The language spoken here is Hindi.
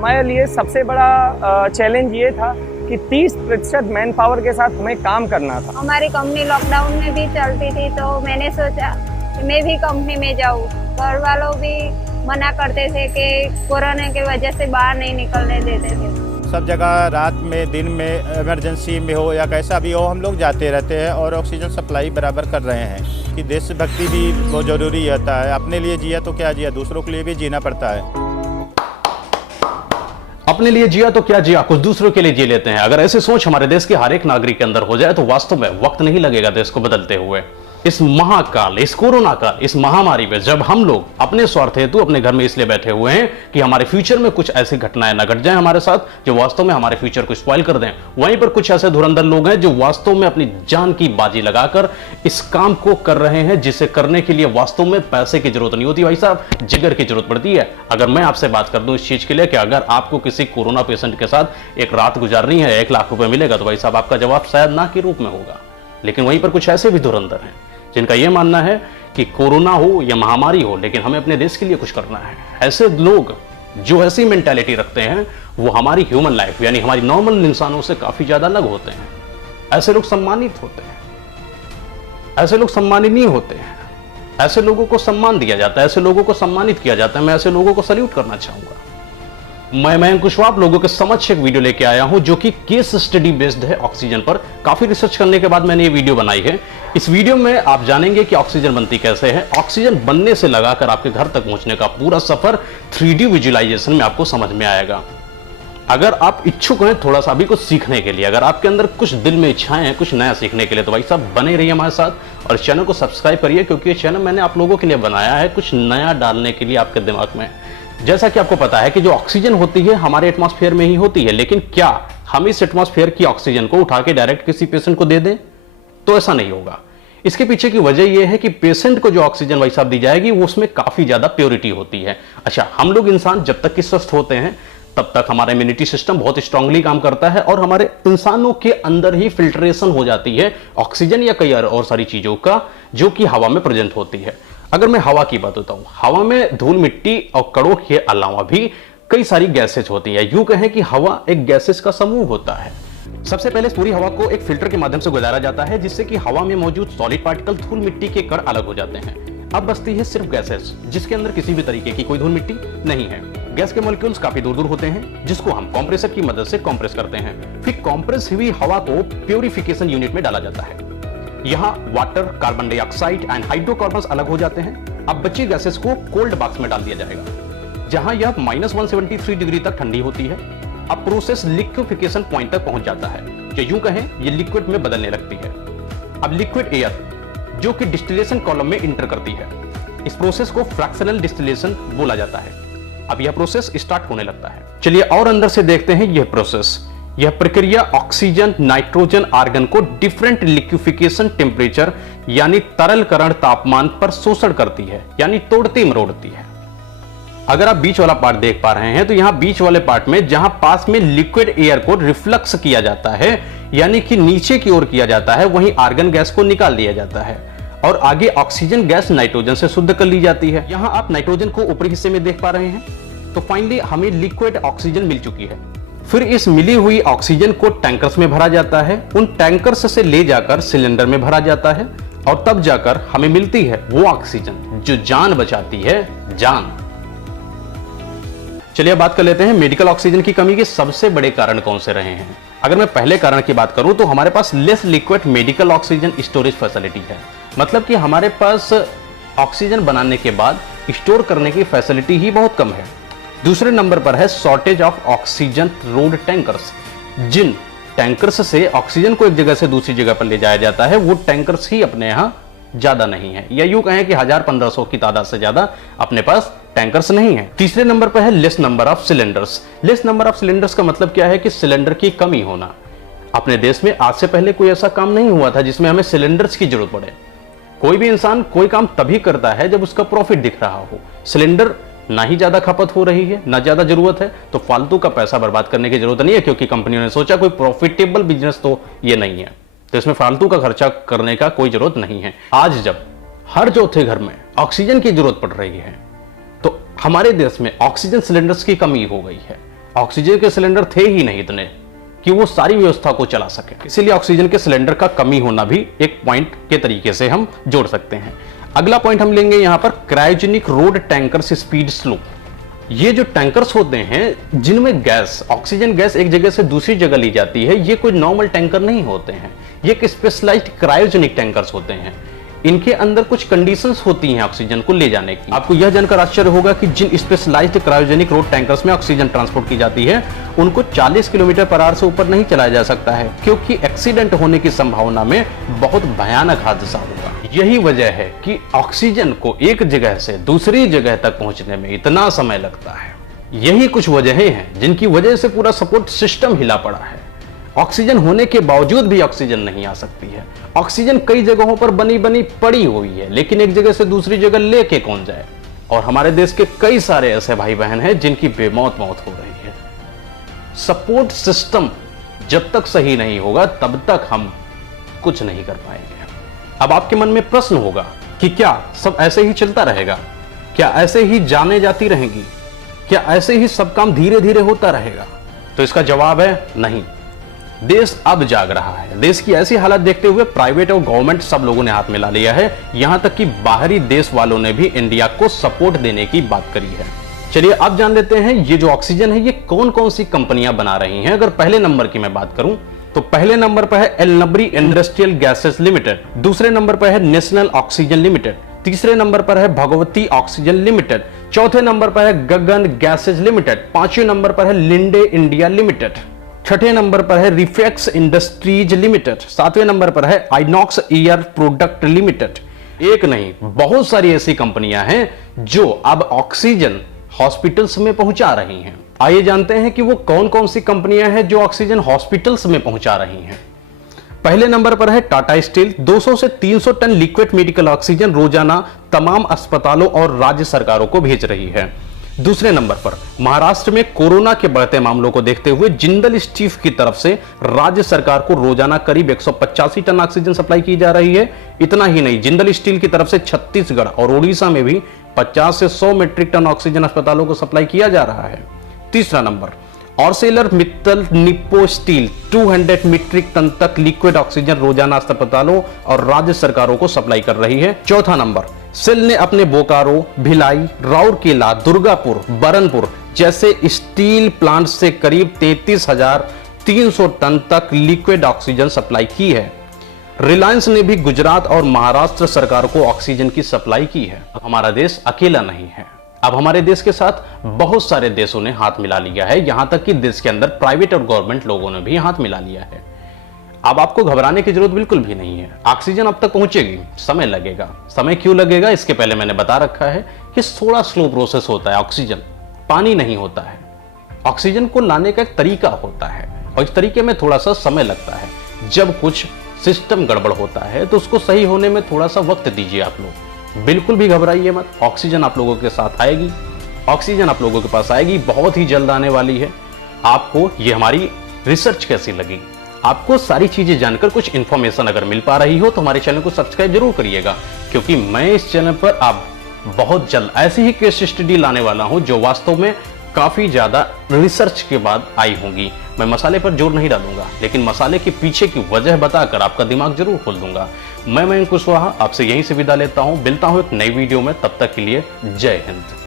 हमारे लिए सबसे बड़ा चैलेंज ये था कि 30% मैन पावर के साथ हमें काम करना था। हमारी कंपनी लॉकडाउन में भी चलती थी, तो मैंने सोचा कि मैं भी कंपनी में जाऊँ। घर वालों भी मना करते थे कि कोरोना की वजह से बाहर नहीं निकलने देते थे। सब जगह रात में दिन में इमरजेंसी में हो या कैसा भी हो हम लोग जाते रहते हैं और ऑक्सीजन सप्लाई बराबर कर रहे हैं कि देशभक्ति भी बहुत ज़रूरी होता है। अपने लिए जिया तो क्या जिया, दूसरों के लिए भी जीना पड़ता है। अपने लिए जिया तो क्या जिया, कुछ दूसरों के लिए जी लेते हैं। अगर ऐसी सोच हमारे देश के हर एक नागरिक के अंदर हो जाए तो वास्तव में वक्त नहीं लगेगा देश को बदलते हुए। इस महाकाल, इस कोरोना काल, इस महामारी में जब हम लोग अपने स्वार्थ हेतु अपने घर में इसलिए बैठे हुए हैं कि हमारे फ्यूचर में कुछ ऐसी घटनाएं न घट जाएं हमारे साथ जो वास्तव में हमारे फ्यूचर को स्पॉइल कर दें, वहीं पर कुछ ऐसे धुरंधर लोग हैं जो वास्तव में अपनी जान की बाजी लगाकर इस काम को कर रहे हैं, जिसे करने के लिए वास्तव में पैसे की जरूरत नहीं होती भाई साहब, जिगर की जरूरत पड़ती है। अगर मैं आपसे बात कर दूं इस चीज के लिए कि अगर आपको किसी कोरोना पेशेंट के साथ एक रात गुजारनी है, 1 लाख रुपए मिलेगा, तो भाई साहब आपका जवाब शायद ना के रूप में होगा। लेकिन वहीं पर कुछ ऐसे भी धुरंधर हैं जिनका यह मानना है कि कोरोना हो या महामारी हो, लेकिन हमें अपने देश के लिए कुछ करना है। ऐसे लोग जो ऐसी मेंटालिटी रखते हैं वो हमारी ह्यूमन लाइफ यानी हमारी नॉर्मल इंसानों से काफी ज्यादा अलग होते हैं। ऐसे लोग सम्मानित होते हैं, ऐसे लोग सम्माननीय होते हैं, ऐसे लोगों को सम्मान दिया जाता है, ऐसे लोगों को सम्मानित किया जाता है। मैं ऐसे लोगों को सल्यूट करना चाहूंगा। मैं कुशवाहा आप लोगों के समक्ष एक वीडियो लेके आया हूं जो कि केस स्टडी बेस्ड है ऑक्सीजन पर। काफी रिसर्च करने के बाद मैंने ये वीडियो बनाई है। इस वीडियो में आप जानेंगे कि ऑक्सीजन बनती कैसे है। ऑक्सीजन बनने से लगाकर आपके घर तक पहुंचने का पूरा सफर 3D विजुअलाइजेशन में आपको समझ में आएगा। अगर आप इच्छुक हैं थोड़ा सा भी कुछ सीखने के लिए, अगर आपके अंदर कुछ दिल में इच्छाएं हैं कुछ नया सीखने के लिए, तो भाई साहब बने रहिए हमारे साथ और चैनल को सब्सक्राइब करिए, क्योंकि ये चैनल मैंने आप लोगों के लिए बनाया है कुछ नया डालने के लिए आपके दिमाग में। जैसा कि आपको पता है कि जो ऑक्सीजन होती है हमारे एटमॉस्फेयर में ही होती है, लेकिन क्या हम इस एटमॉस्फेयर की ऑक्सीजन को उठा के डायरेक्ट किसी पेशेंट को दे दें? तो ऐसा नहीं होगा। इसके पीछे की वजह यह है कि पेशेंट को जो ऑक्सीजन भाई साहब दी जाएगी वो उसमें काफी ज्यादा प्योरिटी होती है। अच्छा, हम लोग इंसान जब तक कि स्वस्थ होते हैं तब तक हमारा इम्यूनिटी सिस्टम बहुत स्ट्रांगली काम करता है और हमारे इंसानों के अंदर ही फिल्ट्रेशन हो जाती है ऑक्सीजन या कई और सारी चीजों का जो कि हवा में प्रेजेंट होती है। अगर मैं हवा की बात बताऊं, हवा में धूल मिट्टी और कणों के अलावा भी कई सारी गैसेज होती है। यूं कहें कि हवा एक गैसेज का समूह होता है। सबसे पहले पूरी हवा को एक फिल्टर के माध्यम से गुजारा जाता है जिससे कि हवा में मौजूद सॉलिड पार्टिकल धूल मिट्टी के कण अलग हो जाते हैं। अब बचती है सिर्फ गैसेज जिसके अंदर किसी भी तरीके की कोई धूल मिट्टी नहीं है। गैस के मॉलिक्यूल्स काफी दूर दूर होते हैं जिसको हम कंप्रेसर की मदद से कंप्रेस करते हैं। फिर कंप्रेस हुई हवा को प्यूरिफिकेशन यूनिट में डाला जाता है। यहाँ water, carbon dioxide and hydrocarbons अलग हो जाते हैं। अब बची गैसेस को कोल्ड बॉक्स में डाल दिया जाएगा जहां यह -173 डिग्री तक ठंडी होती है। अब प्रोसेस लिक्विफिकेशन पॉइंट तक पहुंच जाता है जो यूं कहें ये लिक्विड में बदलने लगती है। अब लिक्विड एयर जो कि डिस्टिलेशन कॉलम में इंटर करती है, इस प्रोसेस को फ्रैक्शनल डिस्टिलेशन बोला जाता है। अब यह प्रोसेस स्टार्ट होने लगता है। चलिए और अंदर से देखते हैं यह प्रोसेस। यह प्रक्रिया ऑक्सीजन, नाइट्रोजन, आर्गन को डिफरेंट लिक्विफिकेशन टेम्परेचर यानी तरलकरण तापमान पर शोषण करती है, यानी तोड़ती मरोड़ती है। अगर आप बीच वाला पार्ट देख पा रहे हैं तो यहां बीच वाले पार्ट में जहां पास में लिक्विड एयर को रिफ्लक्स किया जाता है यानी कि नीचे की ओर किया जाता है, वहीं आर्गन गैस को निकाल दिया जाता है और आगे ऑक्सीजन गैस नाइट्रोजन से शुद्ध कर ली जाती है। यहां आप नाइट्रोजन को ऊपरी हिस्से में देख पा रहे हैं। तो फाइनली हमें लिक्विड ऑक्सीजन मिल चुकी है। फिर इस मिली हुई ऑक्सीजन को टैंकर्स में भरा जाता है, उन टैंकर्स से ले जाकर सिलेंडर में भरा जाता है और तब जाकर हमें मिलती है वो ऑक्सीजन जो जान बचाती है, जान। चलिए बात कर लेते हैं मेडिकल ऑक्सीजन की कमी के सबसे बड़े कारण कौन से रहे हैं। अगर मैं पहले कारण की बात करूं तो हमारे पास less liquid medical oxygen storage facility है। मतलब कि हमारे पास ऑक्सीजन बनाने के बाद स्टोर करने की फैसिलिटी ही बहुत कम है। दूसरे नंबर पर है shortage of oxygen road tankers. जिन टैंकर्स से ऑक्सीजन को एक जगह से दूसरी जगह पर ले जाया जाता है वो टैंकर्स ही अपने यहां ज्यादा नहीं है, या यूं कहें कि 1000-1500 की तादाद से ज्यादा अपने पास टैंकर्स नहीं है। तीसरे नंबर पर है less number of cylinders. Less number of cylinders का मतलब क्या है कि सिलेंडर की कमी होना। अपने देश में आज से पहले कोई ऐसा काम नहीं हुआ था जिसमें हमें सिलेंडर्स की जरूरत पड़े। कोई भी इंसान कोई काम तभी करता है जब उसका प्रॉफिट दिख रहा हो। सिलेंडर ना ही ज्यादा खपत हो रही है, ना ज्यादा जरूरत है, तो फालतू का पैसा बर्बाद करने की जरूरत नहीं है, क्योंकि कंपनियों ने सोचा कोई प्रॉफिटेबल बिजनेस तो ये नहीं है, तो इसमें फालतू का खर्चा करने का कोई जरूरत नहीं है। आज जब हर चौथे घर में ऑक्सीजन की जरूरत पड़ रही है तो हमारे देश में ऑक्सीजन सिलेंडर्स की कमी हो गई है। ऑक्सीजन के सिलेंडर थे ही नहीं इतने कि वो सारी व्यवस्था को चला सके। इसीलिए ऑक्सीजन के सिलेंडर का कमी होना भी एक पॉइंट के तरीके से हम जोड़ सकते हैं। अगला पॉइंट हम लेंगे यहां पर cryogenic road tankers speed slow. ये जो टैंकर्स होते हैं जिनमें गैस, ऑक्सीजन गैस एक जगह से दूसरी जगह ली जाती है, ये कोई नॉर्मल टैंकर नहीं होते हैं, ये एक स्पेशलाइज्ड क्रायोजेनिक टैंकर्स होते हैं। इनके अंदर कुछ कंडीशंस होती हैं ऑक्सीजन को ले जाने की। आपको यह जानकर आश्चर्य होगा कि जिन स्पेशलाइज्ड क्रायोजेनिक रोड टैंकर्स में ऑक्सीजन ट्रांसपोर्ट की जाती है उनको 40 किलोमीटर पर आवर से ऊपर नहीं चलाया जा सकता है, क्योंकि एक्सीडेंट होने की संभावना में बहुत भयानक हादसा होगा। यही वजह है कि ऑक्सीजन को एक जगह से दूसरी जगह तक पहुंचने में इतना समय लगता है। यही कुछ वजहें हैं जिनकी वजह से पूरा सपोर्ट सिस्टम हिला पड़ा है। ऑक्सीजन होने के बावजूद भी ऑक्सीजन नहीं आ सकती है। ऑक्सीजन कई जगहों पर बनी बनी पड़ी हुई है, लेकिन एक जगह से दूसरी जगह लेके कौन जाए। और हमारे देश के कई सारे ऐसे भाई बहन हैं जिनकी बेमौत मौत हो रही है। सपोर्ट सिस्टम जब तक सही नहीं होगा तब तक हम कुछ नहीं कर पाएंगे। अब आपके मन में प्रश्न होगा कि क्या सब ऐसे ही चलता रहेगा, क्या ऐसे ही जाने जाती रहेंगी, क्या ऐसे ही सब काम धीरे धीरे होता रहेगा? तो इसका जवाब है नहीं। देश अब जाग रहा है। देश की ऐसी हालत देखते हुए प्राइवेट और गवर्नमेंट सब लोगों ने हाथ मिला लिया है। यहां तक कि बाहरी देश वालों ने भी इंडिया को सपोर्ट देने की बात करी है। चलिए अब जान लेते हैं ये जो ऑक्सीजन है ये कौन कौन सी कंपनियां बना रही हैं। अगर पहले नंबर की मैं बात करूं तो पहले नंबर पर है एलनब्री इंडस्ट्रियल गैसेस लिमिटेड, दूसरे नंबर पर है नेशनल ऑक्सीजन लिमिटेड, तीसरे नंबर पर है भगवती ऑक्सीजन लिमिटेड, चौथे नंबर पर है गगन गैसेज लिमिटेड, पांचवें नंबर पर है लिंडे इंडिया लिमिटेड, छठे नंबर पर है रिफेक्स इंडस्ट्रीज लिमिटेड, सातवें नंबर पर है आइनॉक्स एयर प्रोडक्ट लिमिटेड। एक नहीं बहुत सारी ऐसी कंपनियां हैं जो अब ऑक्सीजन हॉस्पिटल्स में पहुंचा रही हैं। आइए जानते हैं कि वो कौन कौन सी कंपनियां हैं जो ऑक्सीजन हॉस्पिटल्स में पहुंचा रही हैं। पहले नंबर पर है टाटा स्टील, 200 से 300 टन लिक्विड मेडिकल ऑक्सीजन रोजाना तमाम अस्पतालों और राज्य सरकारों को भेज रही है। दूसरे नंबर पर महाराष्ट्र में कोरोना के बढ़ते मामलों को देखते हुए जिंदल स्टील की तरफ से राज्य सरकार को रोजाना करीब 185 टन ऑक्सीजन सप्लाई की जा रही है। इतना ही नहीं, जिंदल स्टील की तरफ से छत्तीसगढ़ और ओडिशा में भी 50 से 100 मीट्रिक टन ऑक्सीजन अस्पतालों को सप्लाई किया जा रहा है। तीसरा number Arcelor Mittal Nippon steel 200 metric ton तक लिक्विड ऑक्सीजन रोजाना अस्पतालों और राज्य सरकारों को सप्लाई कर रही है। चौथा नंबर सेल ने अपने बोकारो, भिलाई, राउरकेला, दुर्गापुर, बरनपुर जैसे स्टील प्लांट से करीब 33,300 टन तक लिक्विड ऑक्सीजन सप्लाई की है। रिलायंस ने भी गुजरात और महाराष्ट्र सरकार को ऑक्सीजन की सप्लाई की है। अब हमारा देश अकेला नहीं है। अब हमारे देश के साथ बहुत सारे देशों ने हाथ मिला लिया है, यहां तक कि देश के अंदर प्राइवेट और गवर्नमेंट लोगों ने भी हाथ मिला लिया है। अब आपको घबराने की जरूरत बिल्कुल भी नहीं है। ऑक्सीजन अब तक पहुंचेगी, समय लगेगा। समय क्यों लगेगा इसके पहले मैंने बता रखा है कि थोड़ा स्लो प्रोसेस होता है। ऑक्सीजन पानी नहीं होता है, ऑक्सीजन को लाने का एक तरीका होता है और इस तरीके में थोड़ा सा समय लगता है। जब कुछ सिस्टम गड़बड़ होता है तो उसको सही होने में थोड़ा सा वक्त दीजिए। आप लोग बिल्कुल भी घबराइए मत, ऑक्सीजन आप लोगों के साथ आएगी, ऑक्सीजन आप लोगों के पास आएगी, बहुत ही जल्द आने वाली है। आपको ये हमारी रिसर्च कैसी लगी, आपको सारी चीजें जानकर कुछ इंफॉर्मेशन अगर मिल पा रही हो तो हमारे चैनल को सब्सक्राइब जरूर करिएगा, क्योंकि मैं इस चैनल पर अब बहुत जल्द ऐसी ही केस स्टडी लाने वाला हूं जो वास्तव में काफी ज्यादा रिसर्च के बाद आई होंगी। मैं मसाले पर जोर नहीं डालूंगा, लेकिन मसाले के पीछे की वजह बताकर आपका दिमाग जरूर खोल दूंगा। मैं मयंक कुशवाहा आपसे यहीं से विदा लेता हूं, मिलता हूं एक नई वीडियो में। तब तक के लिए जय हिंद।